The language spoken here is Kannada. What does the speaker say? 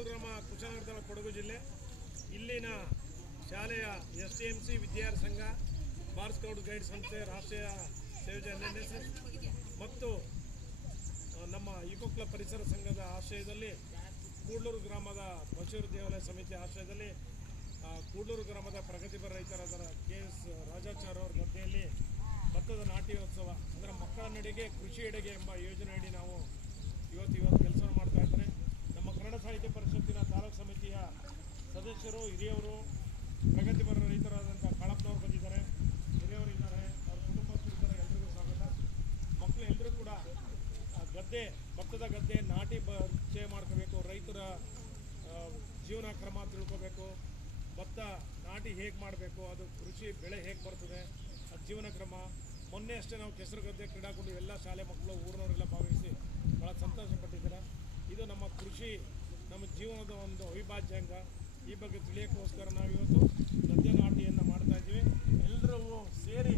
ಕೂಡ್ಲೂರು ಗ್ರಾಮ ಕುಶಾಲನಗರ ತಾಲೂಕು ಕೊಡಗು ಜಿಲ್ಲೆ. ಇಲ್ಲಿನ ಶಾಲೆಯ STMC ವಿದ್ಯಾರ್ಥಿ ಸಂಘ, ಬಾರ್ ಸ್ಕೌಟ್ ಗೈಡ್ ಸಂಸ್ಥೆ, ರಾಷ್ಟ್ರೀಯ ಸೇವೆ NSS ಮತ್ತು ನಮ್ಮ ಇಕೋ ಕ್ಲಬ್ ಪರಿಸರ ಸಂಘದ ಆಶ್ರಯದಲ್ಲಿ ಕೂಡ್ಲೂರು ಗ್ರಾಮದ ಬಸವೇಶ್ವರ ದೇವಾಲಯ ಸಮಿತಿ ಆಶ್ರಯದಲ್ಲಿ ಕೂಡ್ಲೂರು ಗ್ರಾಮದ ಪ್ರಗತಿಪರ ರೈತರಾದ KS ರಾಜಾಚಾರ್ ಅವರ ಗದ್ದೆಯಲ್ಲಿ ಭತ್ತದ ನಾಟ್ಯೋತ್ಸವ ಅಂದರೆ ಮಕ್ಕಳ ನಡೆಗೆ ಕೃಷಿ ಎಡೆಗೆ ಎಂಬ ಯೋಜನೆಯಡಿ ನಾವು ಇವತ್ತು ಕೆಲಸ ಮಾಡ್ತಾ ಇದ್ದಾರೆ. ನಮ್ಮ ಕನ್ನಡ ಸಾಹಿತ್ಯ ಪರಿಷತ್ತಿನ ತಾಲೂಕು ಸಮಿತಿಯ ಸದಸ್ಯರು, ಹಿರಿಯವರು, ಪ್ರಗತಿಪರ ರೈತರಾದಂಥ ಕಾಳಪ್ಪನವರು ಬಂದಿದ್ದಾರೆ, ಹಿರಿಯವರು ಇದ್ದಾರೆ, ಅವ್ರ ಕುಟುಂಬಸ್ಥರಿದ್ದಾರೆ. ಎಲ್ರಿಗೂ ಸ್ವಾಗತ. ಮಕ್ಕಳು ಎಲ್ಲರೂ ಕೂಡ ಭತ್ತದ ಗದ್ದೆ ನಾಟಿ ಪರಿಚಯ ಮಾಡ್ಕೋಬೇಕು, ರೈತರ ಜೀವನ ಕ್ರಮ ತಿಳ್ಕೋಬೇಕು, ಭತ್ತ ನಾಟಿ ಹೇಗೆ ಮಾಡಬೇಕು, ಅದು ಕೃಷಿ ಬೆಳೆ ಹೇಗೆ ಬರ್ತದೆ, ಅದು ಜೀವನ ಕ್ರಮ. ಮೊನ್ನೆ ಅಷ್ಟೇ ನಾವು ಕೆಸರು ಗದ್ದೆ ಕ್ರೀಡಾಕೂಟ ಎಲ್ಲ ಶಾಲೆ ಮಕ್ಕಳು ಊರಿನವರೆಲ್ಲ ಭಾಗವಹಿಸಿ ಭಾಳ ಸಂತೋಷಪಟ್ಟಿದ್ದಾರೆ. ಇದು ನಮ್ಮ ಕೃಷಿ ನಮ್ಮ ಜೀವನದ ಒಂದು ಅವಿಭಾಜ್ಯ ಅಂಗ. ಈ ಬಗ್ಗೆ ತಿಳಿಯೋಕ್ಕೋಸ್ಕರ ನಾವಿವತ್ತು ಗದ್ದೆ ನಾಟಿಯನ್ನು ಮಾಡ್ತಾಯಿದ್ದೀವಿ. ಎಲ್ಲರೂ ಸೇರಿ